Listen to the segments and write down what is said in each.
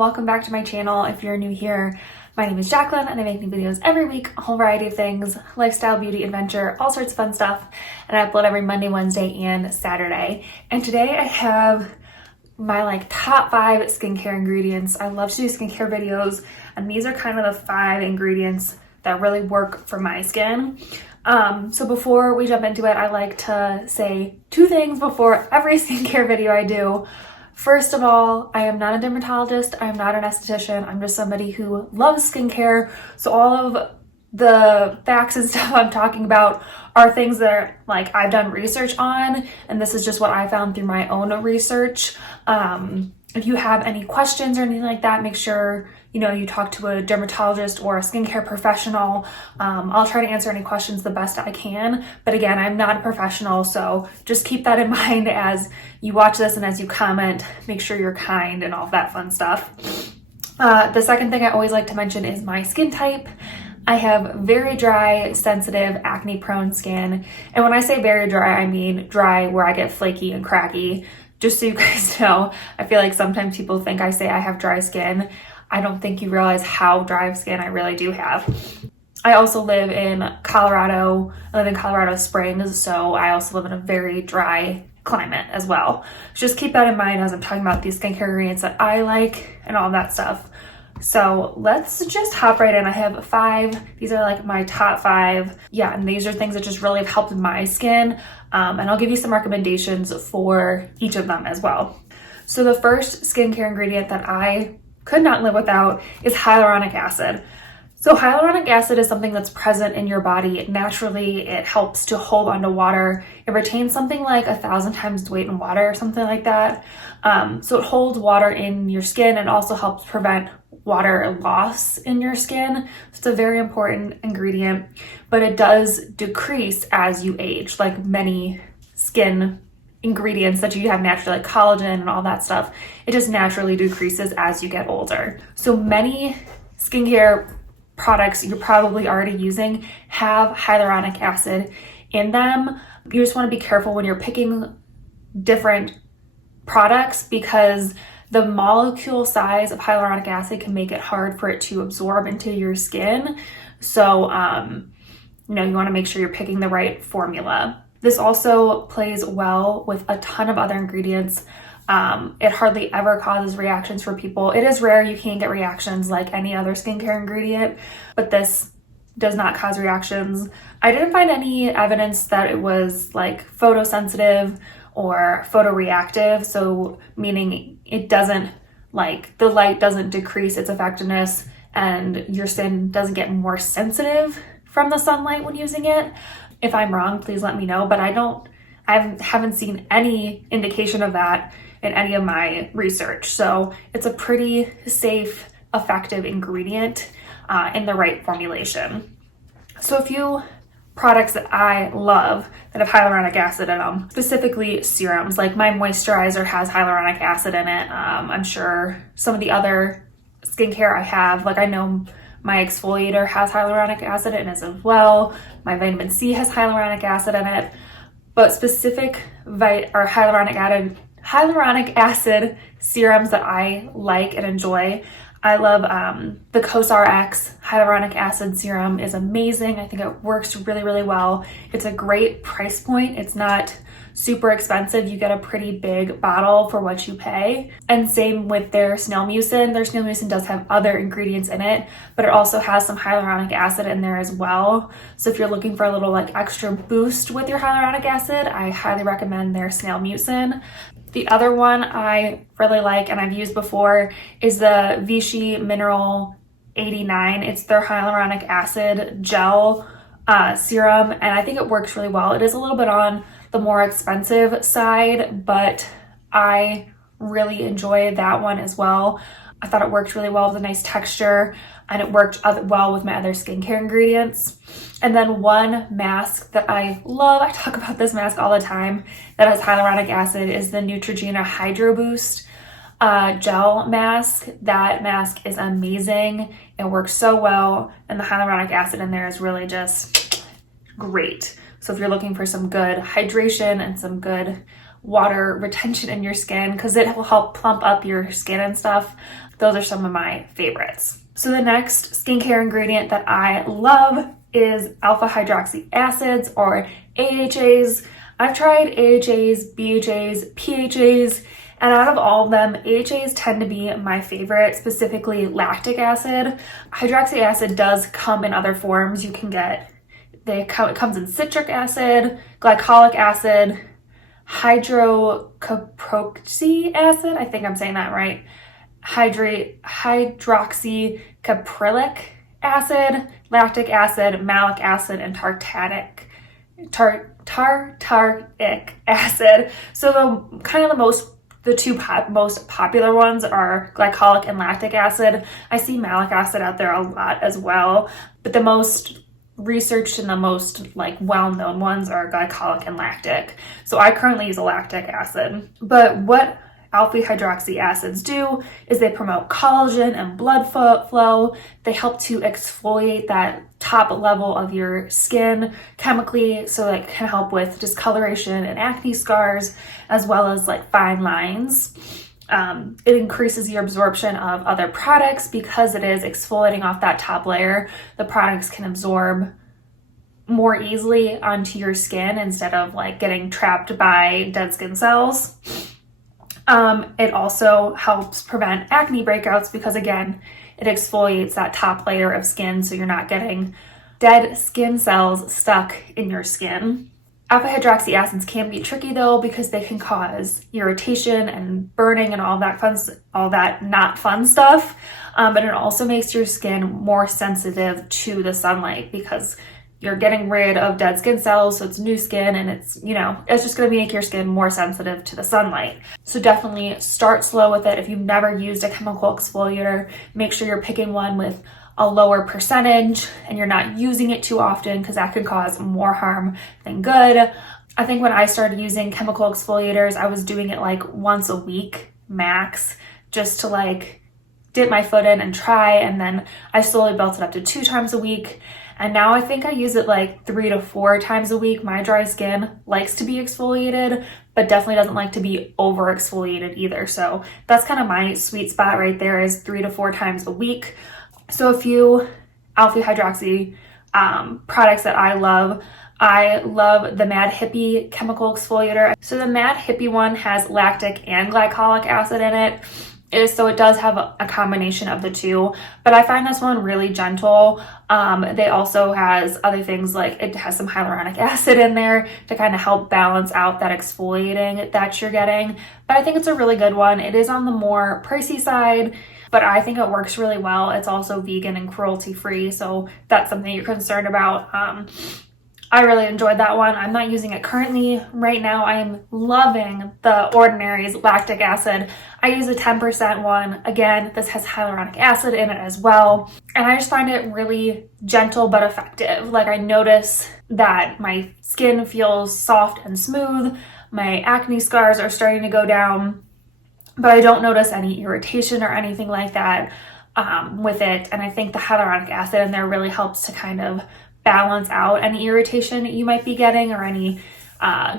welcome back to my channel. If you're new here, my name is Jacqueline and I make new videos every week, a whole variety of things, lifestyle, beauty, adventure, all sorts of fun stuff, and I upload every Monday, Wednesday, and Saturday. And today I have my top 5 skincare ingredients. I love to do skincare videos, and these are kind of the 5 ingredients that really work for my skin. So before we jump into it, I like to say 2 things before every skincare video I do. First of all, I am not a dermatologist, I am not an esthetician, I'm just somebody who loves skincare. So all of the facts and stuff I'm talking about are things that I've done research on, and this is just what I found through my own research. If you have any questions or anything like that, make sure you talk to a dermatologist or a skincare professional. I'll try to answer any questions the best I can. But again, I'm not a professional, so just keep that in mind as you watch this and as you comment. Make sure you're kind and all that fun stuff. The second thing I always like to mention is my skin type. I have very dry, sensitive, acne-prone skin. And when I say very dry, I mean dry where I get flaky and cracky. Just so you guys know, I feel like sometimes people think I say I have dry skin. I don't think you realize how dry of skin I really do have. I also live in Colorado. I live in Colorado Springs, so I also live in a very dry climate as well. Just keep that in mind as I'm talking about these skincare ingredients that I like and all that stuff. So let's just hop right in. I have 5. These are my top 5. Yeah, and these are things that just really have helped my skin. And I'll give you some recommendations for each of them as well. So the first skincare ingredient that I could not live without is hyaluronic acid. So hyaluronic acid is something that's present in your body naturally. It helps to hold onto water. It retains something like 1,000 times its weight in water or something like that. So it holds water in your skin and also helps prevent water loss in your skin. It's a very important ingredient, but it does decrease as you age, like many skin ingredients that you have naturally, like collagen and all that stuff. It just naturally decreases as you get older. So many skincare products you're probably already using have hyaluronic acid in them. You just want to be careful when you're picking different products because the molecule size of hyaluronic acid can make it hard for it to absorb into your skin. So, you want to make sure you're picking the right formula. This also plays well with a ton of other ingredients. It hardly ever causes reactions for people. It is rare you can get reactions like any other skincare ingredient, but this does not cause reactions. I didn't find any evidence that it was photosensitive or photoreactive, so meaning it doesn't the light doesn't decrease its effectiveness and your skin doesn't get more sensitive from the sunlight when using it. If I'm wrong, please let me know, but I haven't seen any indication of that in any of my research. So it's a pretty safe, effective ingredient in the right formulation. So a few products that I love that have hyaluronic acid in them, specifically serums. Like my moisturizer has hyaluronic acid in it. I'm sure some of the other skincare I have, I know my exfoliator has hyaluronic acid in it as well. My vitamin C has hyaluronic acid in it. But specific hyaluronic acid serums that I like and enjoy, I love the COSRX Hyaluronic Acid Serum is amazing. I think it works really, really well. It's a great price point. It's not super expensive. You get a pretty big bottle for what you pay. And same with their snail mucin. Their snail mucin does have other ingredients in it, but it also has some hyaluronic acid in there as well. So if you're looking for a little extra boost with your hyaluronic acid, I highly recommend their snail mucin. The other one I really like and I've used before is the Vichy Mineral 89. It's their hyaluronic acid gel serum, and I think it works really well. It is a little bit on the more expensive side, but I really enjoy that one as well. I thought it worked really well with a nice texture, and it worked well with my other skincare ingredients. And then one mask that I love, I talk about this mask all the time, that has hyaluronic acid is the Neutrogena Hydro Boost gel mask. That mask is amazing. It works so well, and the hyaluronic acid in there is really just great. So if you're looking for some good hydration and some good water retention in your skin because it will help plump up your skin and stuff. Those are some of my favorites. So the next skincare ingredient that I love is alpha hydroxy acids, or AHAs. I've tried AHAs, BHAs, PHAs, and out of all of them, AHAs tend to be my favorite, specifically lactic acid. Hydroxy acid does come in other forms. You can get, it comes in citric acid, glycolic acid, hydroxy acid, I think I'm saying that right, hydroxycaprylic acid, lactic acid, malic acid, and tartaric acid. So the two most popular ones are glycolic and lactic acid. I see malic acid out there a lot as well, but the most researched and the most well-known ones are glycolic and lactic. So I currently use a lactic acid. But what alpha hydroxy acids do is they promote collagen and blood flow. They help to exfoliate that top level of your skin chemically, so that can help with discoloration and acne scars, as well as fine lines. It increases your absorption of other products because it is exfoliating off that top layer. The products can absorb more easily onto your skin instead of getting trapped by dead skin cells. It also helps prevent acne breakouts because, again, it exfoliates that top layer of skin, so you're not getting dead skin cells stuck in your skin. Alpha hydroxy acids can be tricky though, because they can cause irritation and burning and all that not fun stuff. But it also makes your skin more sensitive to the sunlight because you're getting rid of dead skin cells, so it's new skin, and it's just going to make your skin more sensitive to the sunlight. So definitely start slow with it. If you've never used a chemical exfoliator, make sure you're picking one with a lower percentage and you're not using it too often, because that could cause more harm than good. I think when I started using chemical exfoliators, I was doing it once a week max, just to dip my foot in and try, and then I slowly built it up to 2 times a week. And now I think I use it 3 to 4 times a week. My dry skin likes to be exfoliated, but definitely doesn't like to be over exfoliated either. So that's kind of my sweet spot right there, is 3 to 4 times a week. So a few alpha hydroxy products that I love the Mad Hippie chemical exfoliator. So the Mad Hippie one has lactic and glycolic acid in it. So it does have a combination of the two, but I find this one really gentle. They also has other things, it has some hyaluronic acid in there to kind of help balance out that exfoliating that you're getting. But I think it's a really good one. It is on the more pricey side, but I think it works really well. It's also vegan and cruelty free, so that's something you're concerned about. I really enjoyed that one. I'm not using it currently. Right now, I'm loving the Ordinary's lactic acid. I use a 10% one. Again, this has hyaluronic acid in it as well. And I just find it really gentle but effective. I notice that my skin feels soft and smooth. My acne scars are starting to go down, but I don't notice any irritation or anything like that with it. And I think the hyaluronic acid in there really helps to kind of balance out any irritation you might be getting, or any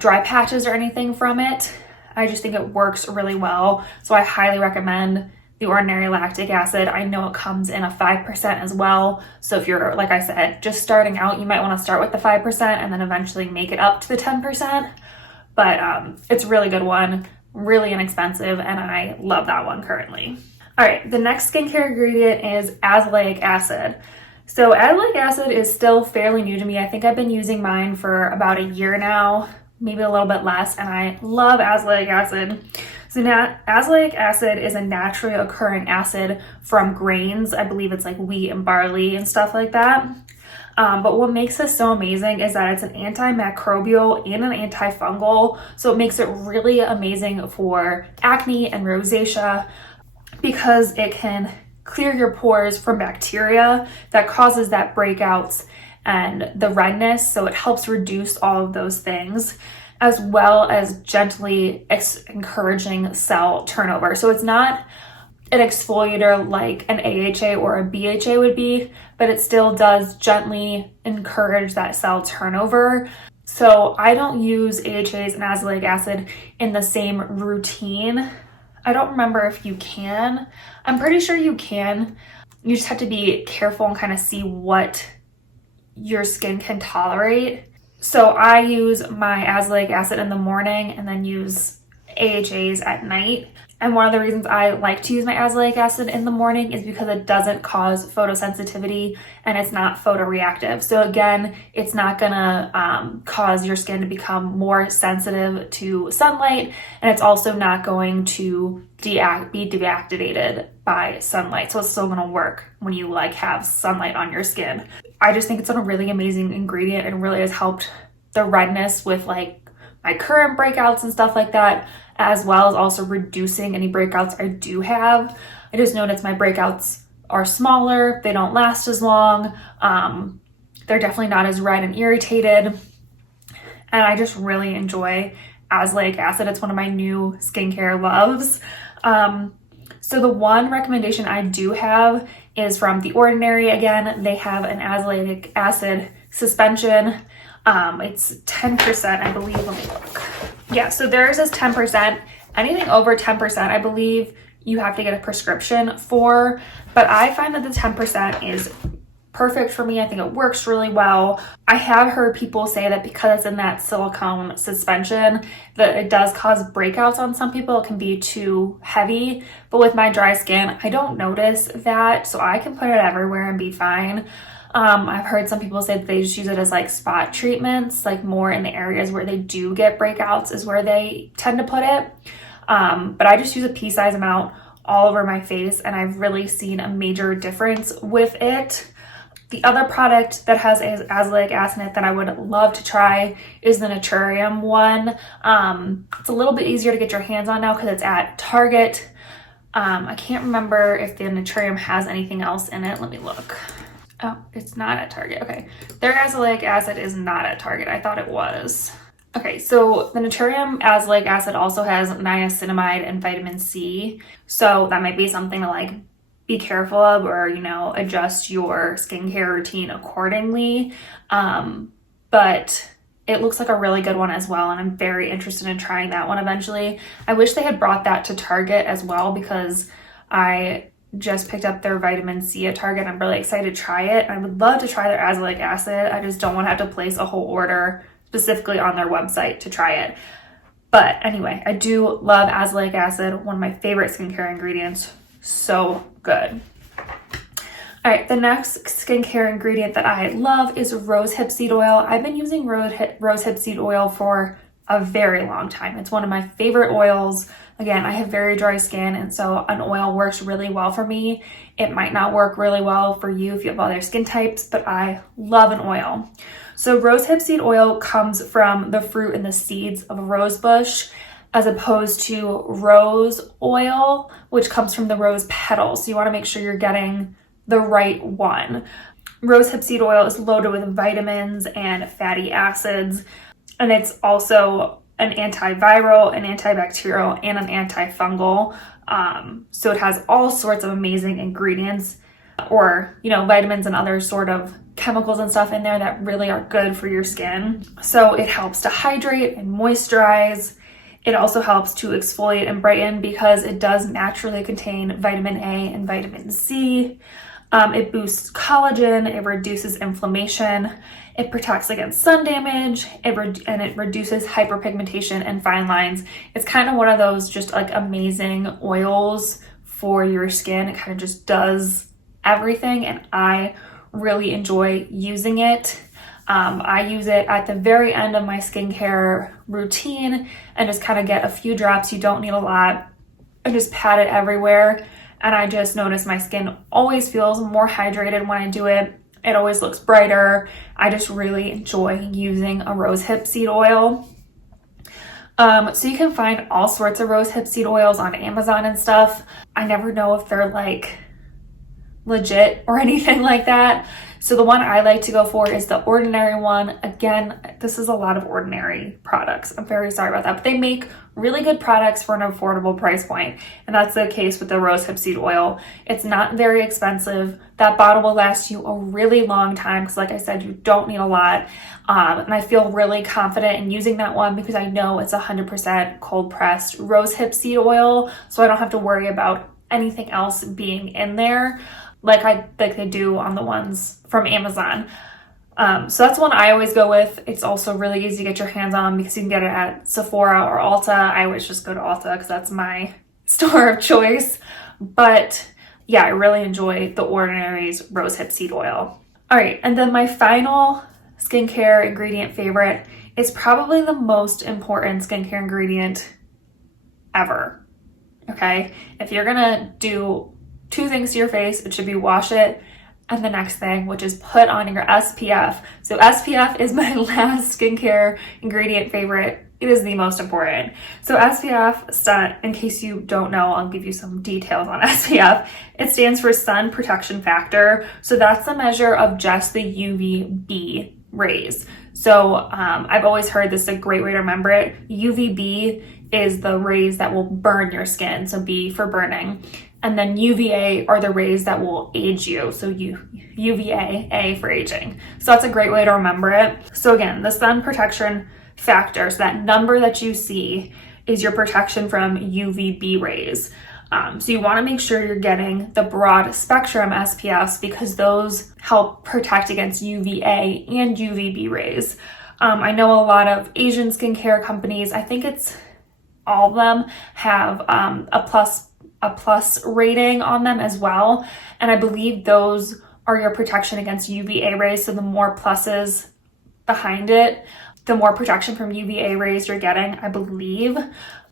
dry patches or anything from it. I just think it works really well. So I highly recommend the Ordinary lactic acid. I know it comes in a 5% as well. So if you're, like I said, just starting out, you might want to start with the 5% and then eventually make it up to the 10%. But it's a really good one, really inexpensive, and I love that one currently. All right, the next skincare ingredient is azelaic acid. So azelaic acid is still fairly new to me. I think I've been using mine for about a year now, maybe a little bit less, and I love azelaic acid. So azelaic acid is a naturally occurring acid from grains. I believe it's wheat and barley and stuff like that. But what makes this so amazing is that it's an antimicrobial and an antifungal. So it makes it really amazing for acne and rosacea, because it can clear your pores from bacteria that causes that breakouts and the redness. So it helps reduce all of those things, as well as gently encouraging cell turnover. So it's not an exfoliator like an AHA or a BHA would be, but it still does gently encourage that cell turnover. So I don't use AHAs and azelaic acid in the same routine. I don't remember if you can. I'm pretty sure you can. You just have to be careful and kind of see what your skin can tolerate. So I use my azelaic acid in the morning and then use AHAs at night. And one of the reasons I like to use my azelaic acid in the morning is because it doesn't cause photosensitivity and it's not photoreactive. So again, it's not gonna cause your skin to become more sensitive to sunlight, and it's also not going to be deactivated by sunlight. So it's still gonna work when you like have sunlight on your skin. I just think it's a really amazing ingredient and really has helped the redness with like my current breakouts and stuff like that, as well as also reducing any breakouts I do have. I just noticed my breakouts are smaller, they don't last as long, they're definitely not as red and irritated, and I just really enjoy azelaic acid. It's one of my new skincare loves. So the one recommendation I do have is from The Ordinary. Again, they have an azelaic acid suspension. It's 10%, I believe. Let me look. Yeah, so theirs is 10%. Anything over 10%, I believe you have to get a prescription for, but I find that the 10% is perfect for me. I think it works really well. I have heard people say that because it's in that silicone suspension that it does cause breakouts on some people. It can be too heavy, but with my dry skin, I don't notice that, so I can put it everywhere and be fine. I've heard some people say that they just use it as like spot treatments, like more in the areas where they do get breakouts is where they tend to put it. But I just use a pea-size amount all over my face, and I've really seen a major difference with it. The other product that has azelaic acid in it that I would love to try is the Naturium one. It's a little bit easier to get your hands on now because it's at Target. I can't remember if the Naturium has anything else in it. Let me look. Oh, it's not at Target. Okay. Their azelaic acid is not at Target. I thought it was. Okay, so the Naturium azelaic acid also has niacinamide and vitamin C. So that might be something to like be careful of, or, you know, adjust your skincare routine accordingly. But it looks like a really good one as well, and I'm very interested in trying that one eventually. I wish they had brought that to Target as well, because I just picked up their vitamin C at Target. I'm really excited to try it. I would love to try their azelaic acid. I just don't want to have to place a whole order specifically on their website to try it. But anyway, I do love azelaic acid, one of my favorite skincare ingredients. So good. All right, the next skincare ingredient that I love is Rosehip Seed Oil. I've been using Rosehip Seed Oil for a very long time. It's one of my favorite oils. Again, I have very dry skin, and so an oil works really well for me. It might not work really well for you if you have other skin types, but I love an oil. So Rosehip Seed Oil comes from the fruit and the seeds of a rose bush, as opposed to rose oil, which comes from the rose petals. So you want to make sure you're getting the right one. Rosehip seed oil is loaded with vitamins and fatty acids, and it's also an antiviral, an antibacterial, and an antifungal. So it has all sorts of amazing ingredients, or, you know, vitamins and other sort of chemicals and stuff in there that really are good for your skin. So it helps to hydrate and moisturize. It also helps to exfoliate and brighten because it does naturally contain vitamin A and vitamin C. It boosts collagen, it reduces inflammation, it protects against sun damage, and it reduces hyperpigmentation and fine lines. It's kind of one of those just like amazing oils for your skin. It kind of just does everything, and I really enjoy using it. I use it at the very end of my skincare routine and just kind of get a few drops. You don't need a lot, and just pat it everywhere. And I just notice my skin always feels more hydrated when I do it. It always looks brighter. I just really enjoy using a rosehip seed oil. So you can find all sorts of rosehip seed oils on Amazon and stuff. I never know if they're like legit or anything like that. So the one I like to go for is the Ordinary one. Again, this is a lot of Ordinary products. I'm very sorry about that, but they make really good products for an affordable price point. And that's the case with the Rosehip Seed Oil. It's not very expensive. That bottle will last you a really long time because, like I said, you don't need a lot. And I feel really confident in using that one because I know it's 100% cold pressed rosehip seed oil. So I don't have to worry about anything else being in there like they do on the ones from Amazon. So that's one I always go with. It's also really easy to get your hands on because you can get it at Sephora or Ulta. I always just go to Ulta because that's my store of choice. But yeah, I really enjoy the Ordinary's Rosehip Seed Oil. All right, and then my final skincare ingredient favorite is probably the most important skincare ingredient ever. Okay, if you're gonna do 2 things to your face, it should be wash it, and the next thing, which is put on your SPF. So SPF is my last skincare ingredient favorite. It is the most important. So SPF, in case you don't know, I'll give you some details on SPF. It stands for Sun Protection Factor. So that's the measure of just the UVB rays. So I've always heard this is a great way to remember it. UVB is the rays that will burn your skin, so B for burning. And then UVA are the rays that will age you, so UVA, A for aging. So that's a great way to remember it. So again, the sun protection factor, so that number that you see is your protection from UVB rays. So you want to make sure you're getting the broad spectrum SPFs because those help protect against UVA and UVB rays. I know a lot of Asian skincare companies, I think it's all of them, have a plus rating on them as well. And I believe those are your protection against UVA rays. So the more pluses behind it, the more protection from UVA rays you're getting. I believe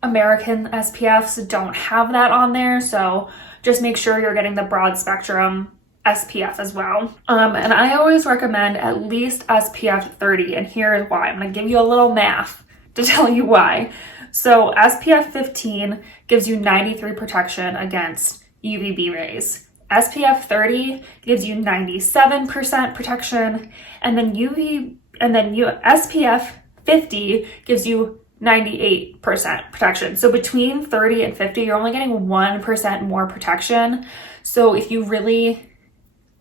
American SPFs don't have that on there. So just make sure you're getting the broad spectrum SPF as well. And I always recommend at least SPF 30. And here is why. I'm going to give you a little math to tell you why. So SPF 15 gives you 93 protection against UVB rays. SPF 30 gives you 97% protection, and then SPF 50 gives you 98% protection. So between 30 and 50, you're only getting 1% more protection. So if you really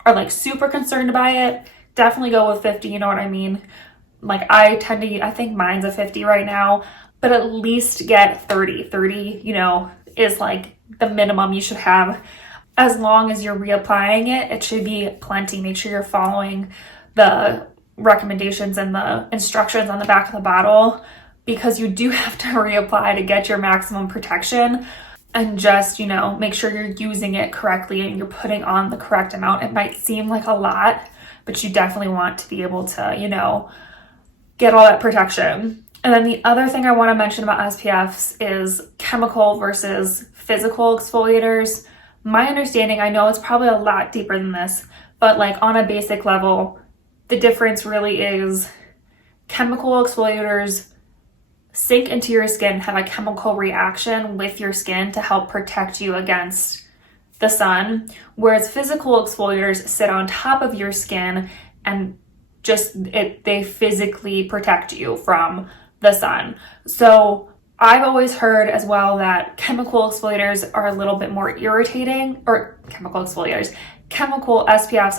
are like super concerned by it, definitely go with 50, you know what I mean? Like I think mine's a 50 right now, but at least get 30. 30, is like the minimum you should have. As long as you're reapplying it, it should be plenty. Make sure you're following the recommendations and the instructions on the back of the bottle because you do have to reapply to get your maximum protection. And just, make sure you're using it correctly and you're putting on the correct amount. It might seem like a lot, but you definitely want to be able to, get all that protection. And then the other thing I want to mention about SPFs is chemical versus physical exfoliators. My understanding, I know it's probably a lot deeper than this, but like on a basic level, the difference really is chemical exfoliators sink into your skin, have a chemical reaction with your skin to help protect you against the sun, whereas physical exfoliators sit on top of your skin and they physically protect you from the sun. So I've always heard as well that chemical exfoliators are a little bit more irritating, or chemical SPFs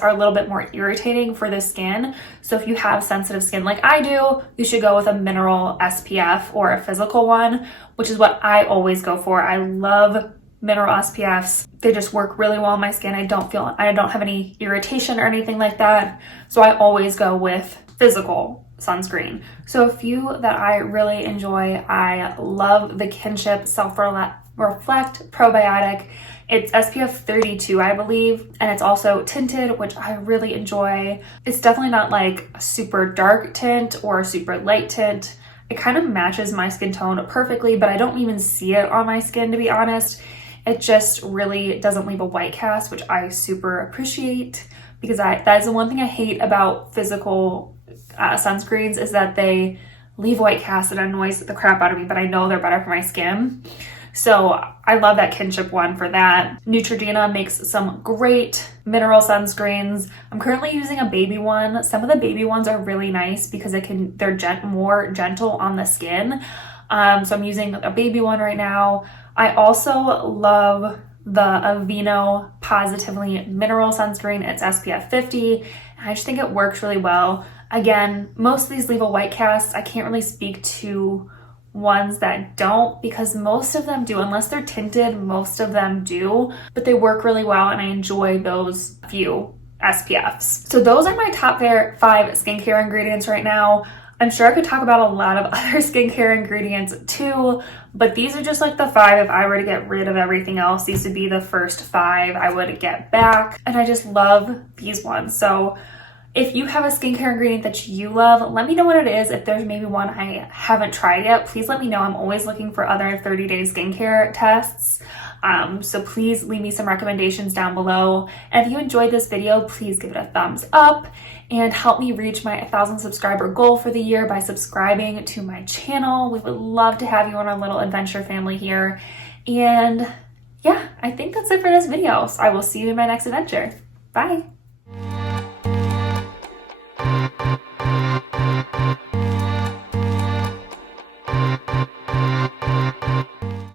are a little bit more irritating for the skin. So if you have sensitive skin like I do, you should go with a mineral SPF or a physical one, which is what I always go for. I love mineral SPFs. They just work really well on my skin. I don't have any irritation or anything like that. So I always go with physical sunscreen. So a few that I really enjoy, I love the Kinship Self-Reflect Probiotic. It's SPF 32, I believe, and it's also tinted, which I really enjoy. It's definitely not like a super dark tint or a super light tint. It kind of matches my skin tone perfectly, but I don't even see it on my skin, to be honest. It just really doesn't leave a white cast, which I super appreciate because that is the one thing I hate about physical sunscreens is that they leave white cast and annoys the crap out of me, but I know they're better for my skin. So I love that Kinship one for that. Neutrogena makes some great mineral sunscreens. I'm currently using a baby one. Some of the baby ones are really nice because they're more gentle on the skin. So I'm using a baby one right now. I also love the Aveeno Positively Mineral Sunscreen. It's SPF 50. And I just think it works really well. Again, most of these leave a white cast. I can't really speak to ones that don't because most of them do. Unless they're tinted, most of them do. But they work really well and I enjoy those few SPFs. So those are my top 5 skincare ingredients right now. I'm sure I could talk about a lot of other skincare ingredients too, but these are just like the 5. If I were to get rid of everything else, these would be the first 5 I would get back. And I just love these ones. So if you have a skincare ingredient that you love, let me know what it is. If there's maybe one I haven't tried yet, please let me know. I'm always looking for other 30-day skincare tests. So please leave me some recommendations down below. And if you enjoyed this video, please give it a thumbs up and help me reach my 1,000 subscriber goal for the year by subscribing to my channel. We would love to have you on our little adventure family here. And yeah, I think that's it for this video. So I will see you in my next adventure. Bye.